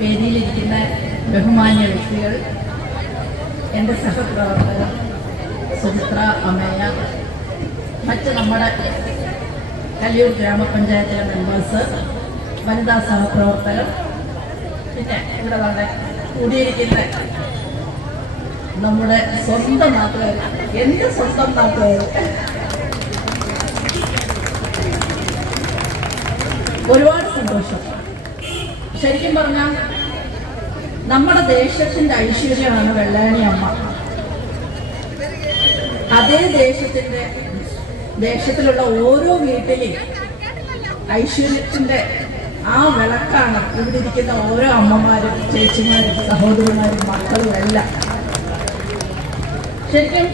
വേദിയിലിരിക്കുന്ന ബഹുമാന്യ വ്യക്തികൾ, എൻ്റെ സഹപ്രവർത്തകർ, സുചിത്ര അമ്മയ്യ, മറ്റ് നമ്മുടെ കല്ലിയൂർ ഗ്രാമപഞ്ചായത്തിലെ മെമ്പേഴ്സ്, വനിതാ സഹപ്രവർത്തകർ, പിന്നെ ഇവിടെ വളരെ കൂടിയിരിക്കുന്ന നമ്മുടെ സ്വന്തം നാട്ടുകാർ, എൻ്റെ സ്വന്തം നാട്ടുകാർ, ഒരുപാട് സന്തോഷം. ശരിക്കും പറഞ്ഞാൽ നമ്മുടെ ദേശത്തിൻ്റെ ഐശ്വര്യമാണ് വെള്ളായണി അമ്മ. അതേ ദേശത്തിലുള്ള ഓരോ വീട്ടിലെയും ഐശ്വര്യത്തിൻ്റെ ആ വിളക്കാണ് ഇവിടെ ഇരിക്കുന്ന ഓരോ അമ്മമാരും, ചേച്ചിമാരും, സഹോദരിമാരും, മക്കളും എല്ലാം. ശരിക്കും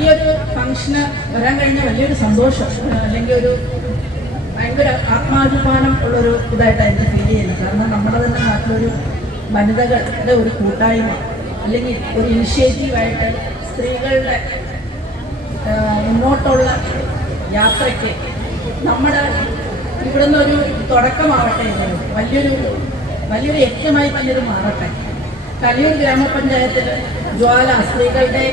ഈ ഒരു ഫംഗ്ഷന് വരാൻ കഴിഞ്ഞ വലിയൊരു സന്തോഷം, അല്ലെങ്കിൽ ഒരു ഭയങ്കര ആത്മാഭിമാനം ഉള്ളൊരു ഇതായിട്ടാണ് എനിക്ക് ഫീൽ ചെയ്യുന്നത്. കാരണം നമ്മുടെ തന്നെ നാട്ടിലൊരു വനിതകളുടെ ഒരു കൂട്ടായ്മ, അല്ലെങ്കിൽ ഒരു ഇനിഷ്യേറ്റീവായിട്ട് സ്ത്രീകളുടെ മുന്നോട്ടുള്ള യാത്രയ്ക്ക് നമ്മുടെ ഇവിടുന്ന് ഒരു തുടക്കമാവട്ടെ എന്നത് വലിയൊരു യജ്ഞമായി തന്നെ ഇത് മാറട്ടെ. കല്ലിയൂർ ഗ്രാമപഞ്ചായത്തിൽ ജ്വാല സ്ത്രീകളുടെ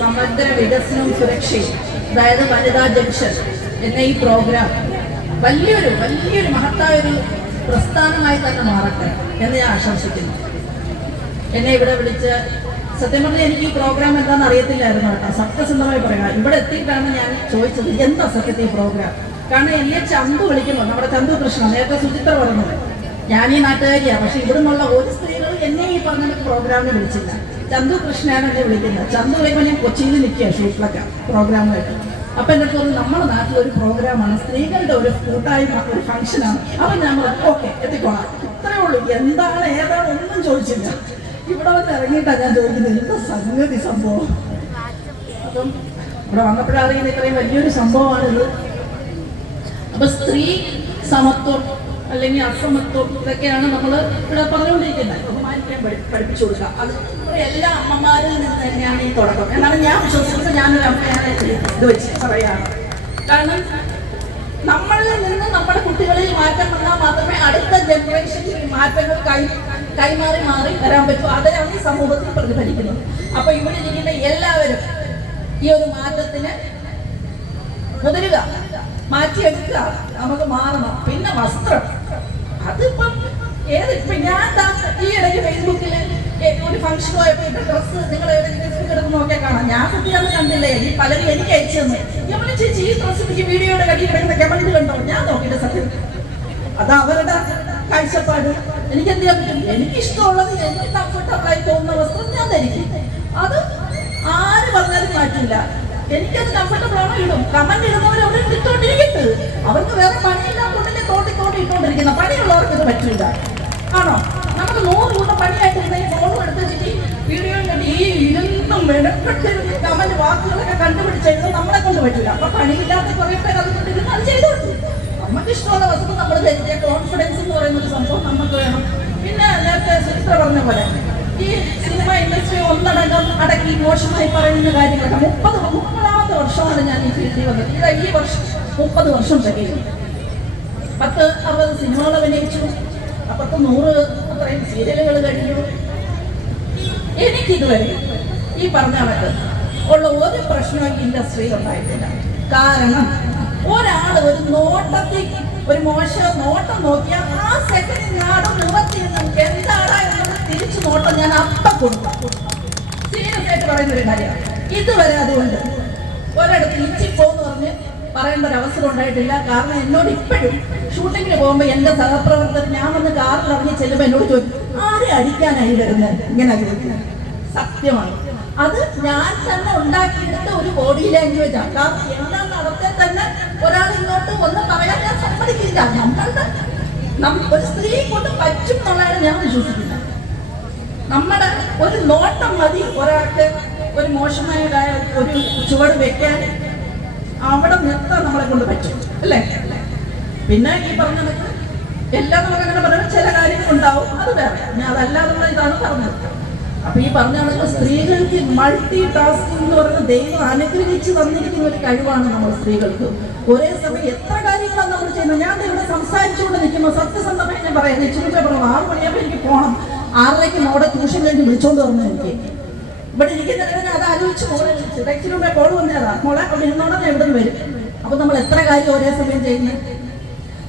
സമഗ്ര വികസനവും സുരക്ഷയും, അതായത് വനിതാ ജംഗ്ഷൻ എന്ന ഈ പ്രോഗ്രാം വലിയൊരു മഹത്തായൊരു പ്രസ്ഥാനമായി തന്നെ മാറട്ടെ എന്ന് ഞാൻ ആശംസിക്കുന്നു. എന്നെ ഇവിടെ വിളിച്ച്, സത്യം പറഞ്ഞാൽ എനിക്ക് ഈ പ്രോഗ്രാം എന്താണെന്ന് അറിയത്തില്ലായിരുന്നു കേട്ടോ, സത്യസന്ധമായി പറയാം. ഇവിടെ എത്തിയിട്ടാണ് ഞാൻ ചോദിച്ചത് എന്താ സത്യത്തിൽ ഈ പ്രോഗ്രാം. കാരണം എന്നെ ചന്തു വിളിക്കുന്നു, നമ്മുടെ ചന്തു കൃഷ്ണൻ, നേരത്തെ സുചിത്ര പറഞ്ഞത്. ഞാൻ ഈ നാട്ടുകാരിയാണ്, പക്ഷെ ഇവിടെ നിന്നുള്ള ഒരു സ്ത്രീകൾ എന്നെ ഈ പറഞ്ഞ പ്രോഗ്രാമിന് വിളിച്ചില്ല. ചന്തു കൃഷ്ണനാണ് എന്നെ വിളിക്കുന്നത്. ചന്തു കഴിയുമ്പോൾ ഞാൻ കൊച്ചിയിൽ നിൽക്കുക ഷൂട്ടിലൊക്കെ പ്രോഗ്രാമായിട്ട്. അപ്പം എൻ്റെ അടുത്ത് നമ്മുടെ നാട്ടിലൊരു പ്രോഗ്രാമാണ്, സ്ത്രീകളുടെ ഒരു കൂട്ടായ്മ, ഒരു ഫംഗ്ഷനാണ്. അപ്പം ഞാൻ ഓക്കെ എത്തിക്കോളാം, ഇത്രയേ ഉള്ളൂ. എന്താണ് ഏതാണ് ഒന്നും ചോദിച്ചില്ല. ഇവിടെ വന്ന് ഇറങ്ങിയിട്ടാണ് ഞാൻ ചോദിക്കുന്നത് എന്താ സംഗതി സംഭവം. അപ്പം ഇവിടെ വന്നപ്പോഴറിയുന്ന ഇത്രയും വലിയൊരു സംഭവമാണിത്. അപ്പം സ്ത്രീ സമത്വം അല്ലെങ്കിൽ അസമത്വം ഇതൊക്കെയാണ് നമ്മൾ ഇവിടെ പറഞ്ഞുകൊണ്ടിരിക്കുന്നത്. ബഹുമാനിക്കാൻ പഠിപ്പിച്ചു കൊടുക്കുക. അത് എല്ലാ അമ്മമാരിൽ നിന്ന് തന്നെയാണ് ഈ തുടക്കം എന്നാണ് ഞാൻ വിശ്വസിക്കുന്നത്. ഞാനൊരു അമ്മയാണ് ഇത് വെച്ച് പറയുകയാണ്. കാരണം നമ്മളിൽ നിന്ന് നമ്മുടെ കുട്ടികളിൽ മാറ്റം വന്നാൽ മാത്രമേ അടുത്ത ജനറേഷനിൽ ഈ മാറ്റങ്ങൾ കൈമാറി വരാൻ പറ്റൂ. അതിനാണ് ഈ സമൂഹത്തിൽ പ്രതിഫലിക്കുന്നത്. അപ്പൊ ഇവിടെ ഇരിക്കുന്ന എല്ലാവരും ഈ ഒരു മാറ്റത്തിന് മുതിരുക, മാറ്റിയെടുക്കുക, നമുക്ക് മാറണം. പിന്നെ വസ്ത്രം, അതിപ്പം ഇപ്പൊ ഞാൻ ഈ ഇടയ്ക്ക് ഫേസ്ബുക്കിൽ ഒരു ഫംഗ്ഷൻ പോയപ്പോ ഇപ്പൊ ഡ്രസ്സ് നിങ്ങൾ ഫേസ്ബുക്ക് എടുത്ത് നോക്കിയാൽ കാണാം. ഞാൻ സത്യം കണ്ടില്ലേ, ഈ പലരും എനിക്ക് അയച്ചു തന്നെ യമണി ചേച്ചി ഈ ഡ്രസ്സ് എനിക്ക് വീഡിയോയുടെ കടിയിൽ കിടക്കുന്ന കമന്റ് കണ്ടോ. ഞാൻ നോക്കിയിട്ട് സത്യം അത് അവരുടെ കാഴ്ചപ്പാട്. എനിക്ക് എന്ത് ചെയ്യാൻ പറ്റും? എനിക്കിഷ്ടമുള്ളത്, എനിക്ക് കംഫർട്ടബിളായി തോന്നുന്ന വസ്ത്രം ഞാൻ ധരിക്കും. അത് ആര് പറഞ്ഞാലും മാറ്റില്ല. എനിക്കത് കംഫർട്ടബിൾ ആണോ ഇടും. കമന്റ് ഇടുന്നവർ അവിടെ ഇട്ടോണ്ടിരിക്കട്ടെ. അവർക്ക് വേറെ പണിയില്ലാത്തോണ്ടല്ലേ തോണ്ടി ഇട്ടോണ്ടിരിക്കുന്ന. പണിയുള്ളവർക്ക് ഇത് പറ്റില്ല. ആണോ? നമുക്ക് 100 കൂട്ടം പണിയായിട്ടിരുന്നെങ്കിൽ ഫോണും എടുത്ത് വെച്ചിട്ട് വീഡിയോ കണ്ടി ഈ ഇരുന്നും മെനപ്പെട്ട് കമന്റ് വാക്കുകളൊക്കെ കണ്ടുപിടിച്ചെഴുതും നമ്മളെ കൊണ്ട് പറ്റില്ല. അപ്പൊ പണിയില്ലാത്ത കുറെ പേര് അതുകൊണ്ടിരുന്ന് അത് ചെയ്തു കൊടുത്തു. നമുക്ക് ഇഷ്ടമുള്ള വസ്തു നമ്മൾ ധരിച്ച കോൺഫിഡൻസ് എന്ന് പറയുന്ന ഒരു സംഭവം നമുക്ക് വേണം. പിന്നെ നേരത്തെ സുചിത്ര പറഞ്ഞ പോലെ ഈ സിനിമ ഇൻഡസ്ട്രി ഒന്നടങ്കം അടക്കി മോശമായി പറയുന്ന കാര്യങ്ങളൊക്കെ 30ാമത്തെ വർഷമാണ് ഞാൻ ഈ ഫീൽഡിൽ വന്നത്. ഈ വർഷം 30 വർഷം തികയും. 10-60 സിനിമകൾ അഭിനയിച്ചു, 100 അത്രയും സീരിയലുകൾ കഴിഞ്ഞു. എനിക്കിതുവരെ ഈ പറഞ്ഞ കണക്ക് ഉള്ള ഒരു പ്രശ്നവും ഇൻഡസ്ട്രിയിൽ ഉണ്ടായിട്ടില്ല. കാരണം ഒരാൾ ഒരു നോട്ടത്തിൽ ഒരു മോശം നോട്ടം നോക്കിയാൽ ആ സെക്കൻഡ് നാടും നിവർത്തിയിരുന്ന എന്താണ് എന്നുള്ള തിരിച്ചു നോട്ടം ഞാൻ അപ്പം കൊടുക്കും. സീരിയസ് ആയിട്ട് പറയുന്നൊരു കാര്യമാണ്. ഇതുവരെ അതുകൊണ്ട് ഒരിടത്ത് ഇച്ചിപ്പോന്ന് പറഞ്ഞ് പറയേണ്ട ഒരു അവസരം ഉണ്ടായിട്ടില്ല. കാരണം എന്നോട് ഇപ്പോഴും ഷൂട്ടിങ്ങിന് പോകുമ്പോൾ എൻ്റെ സഹപ്രവർത്തകർ ഞാൻ വന്ന് കാറിൽ ഇറങ്ങി ചെല്ലുമ്പോൾ എന്നോട് ചോദിക്കും ആരെ അടിക്കാനായി വരുന്നത്, ഇങ്ങനെ ചോദിക്കുന്നത്. സത്യമാണ്. അത് ഞാൻ തന്നെ ഉണ്ടാക്കിയെടുത്ത ഒരു ബോഡി ലാംഗ്വേജാണ്. കാരണം എല്ലാം നടത്തെ തന്നെ ഒരാൾ ഇങ്ങോട്ട് ഒന്ന് പറയാൻ ഞാൻ സമ്മതിക്കില്ല. ഒരു സ്ത്രീ കൊണ്ട് പറ്റും എന്നുള്ളതാണ് ഞാൻ വിശ്വസിക്കുന്നത്. നമ്മുടെ ഒരു നോട്ടം മതി ഒരാൾക്ക് ഒരു മോശമായ ഒരു ചുവട് വെക്കാൻ, അവിടെ നിർത്താൻ നമ്മളെ കൊണ്ട് പറ്റും അല്ലേ. പിന്നെ ഈ പറഞ്ഞത് എല്ലാം നമുക്കങ്ങനെ പറയുമ്പോൾ ചില കാര്യങ്ങൾ ഉണ്ടാവും, അത് വേറെ. ഞാൻ അതല്ലാതുള്ള ഇതാണ് പറഞ്ഞത്. അപ്പൊ ഈ പറഞ്ഞ സ്ത്രീകൾക്ക് മൾട്ടി ടാസ്കിംഗ് എന്ന് പറയുന്നത് ദൈവം അനുഗ്രഹിച്ച് തന്നിരിക്കുന്ന ഒരു കഴിവാണ് നമ്മൾ സ്ത്രീകൾക്ക്. ഒരേ സമയം എത്ര കാര്യങ്ങൾ എന്തുകൊണ്ടാണ് നമ്മൾ ചെയ്യുന്നത്? ഞാൻ ഇവിടെ സംസാരിച്ചുകൊണ്ട് നിൽക്കുമ്പോൾ സത്യസന്ധമായി ഞാൻ പറയുന്നത്, ഇച്ചിരി പറഞ്ഞു 6 മണിയാകുമ്പോൾ എനിക്ക് പോകണം, 6:30 മോടെ ട്യൂഷൻ കഴിഞ്ഞ് വിളിച്ചോണ്ട് വന്നു. എനിക്ക് ഇവിടെ ഇരിക്കുന്നതിന് അത് ആലോചിച്ച് മോളെ വിളിച്ചു. ഇച്ചിരി മുമ്പേ കോൾ വന്നതാ, മോളെ അവിടെ ഇരുന്നോടെ എവിടെ നിന്ന് വരും. അപ്പൊ നമ്മൾ എത്ര കാര്യം ഒരേ സമയം ചെയ്യുന്നത്?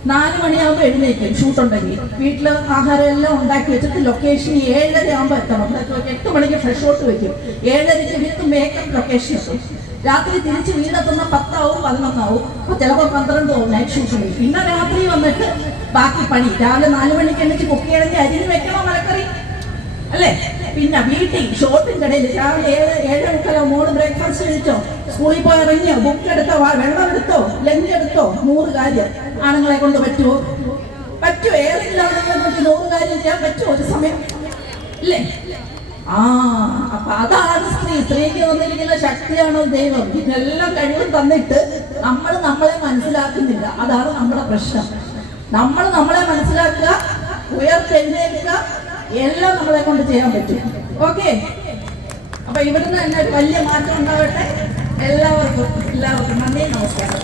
4 മണിയാകുമ്പോൾ എഴുന്നേക്കും, ഷൂട്ടുണ്ടെങ്കിൽ വീട്ടിൽ ആഹാരം എല്ലാം ഉണ്ടാക്കി വെച്ചിട്ട് ലൊക്കേഷൻ 7:30 ആകുമ്പോൾ എത്തണം. 8 മണിക്ക് ഫ്രഷ് ഔട്ട് വെക്കും, 7:30 വിത്ത് മേക്കപ്പ് ലൊക്കേഷൻ എത്തും. രാത്രി തിരിച്ച് വീടെത്തുന്ന 10 ആവും 11 ആവും, ചിലപ്പോൾ 12 ആവും നൈറ്റ് ഷൂട്ടിങ്. പിന്നെ രാത്രി വന്നിട്ട് ബാക്കി പണി. രാവിലെ 4 മണിക്ക് എണ്ണിച്ച് കുക്ക് ചെയ്യണമെങ്കിൽ അരിഞ്ഞ് വെക്കണോ മലക്കറി അല്ലേ? പിന്നെ വീട്ടിൽ ഷോട്ടിൻ്റെ ഇടയിൽ രാവിലെ 7:30 മോള് ബ്രേക്ക്ഫാസ്റ്റ് കഴിച്ചോ, സ്കൂളിൽ പോയി ഇറങ്ങിയോ, ബുക്ക് എടുത്തോ, വെള്ളം എടുത്തോ, ലഞ്ച് എടുത്തോ, 100 കാര്യം ആണുങ്ങളെ കൊണ്ട് പറ്റുമോ? പറ്റുമോ? ഏതെങ്കിലും ആണുങ്ങളെ കൊണ്ട് 100 കാര്യം ചെയ്യാൻ പറ്റുമോ ഒരു സമയം? ഇല്ലേ? അപ്പൊ അതാണ് സ്ത്രീ. സ്ത്രീക്ക് വന്നിരിക്കുന്ന ശക്തിയാണോ ദൈവം. ഇതെല്ലാം കഴിവും തന്നിട്ട് നമ്മൾ നമ്മളെ മനസ്സിലാക്കുന്നില്ല. അതാണ് നമ്മുടെ പ്രശ്നം. നമ്മൾ നമ്മളെ മനസ്സിലാക്കുക, ഉയർത്തെഴുന്നേൽക്കുക, എല്ലാം നമ്മളെ കൊണ്ട് ചെയ്യാൻ പറ്റും. ഓക്കെ, അപ്പൊ ഇവിടുന്ന് തന്നെ ഒരു വലിയ മാറ്റം ഉണ്ടാവട്ടെ. എല്ലാവർക്കും നന്ദി, നമസ്കാരം.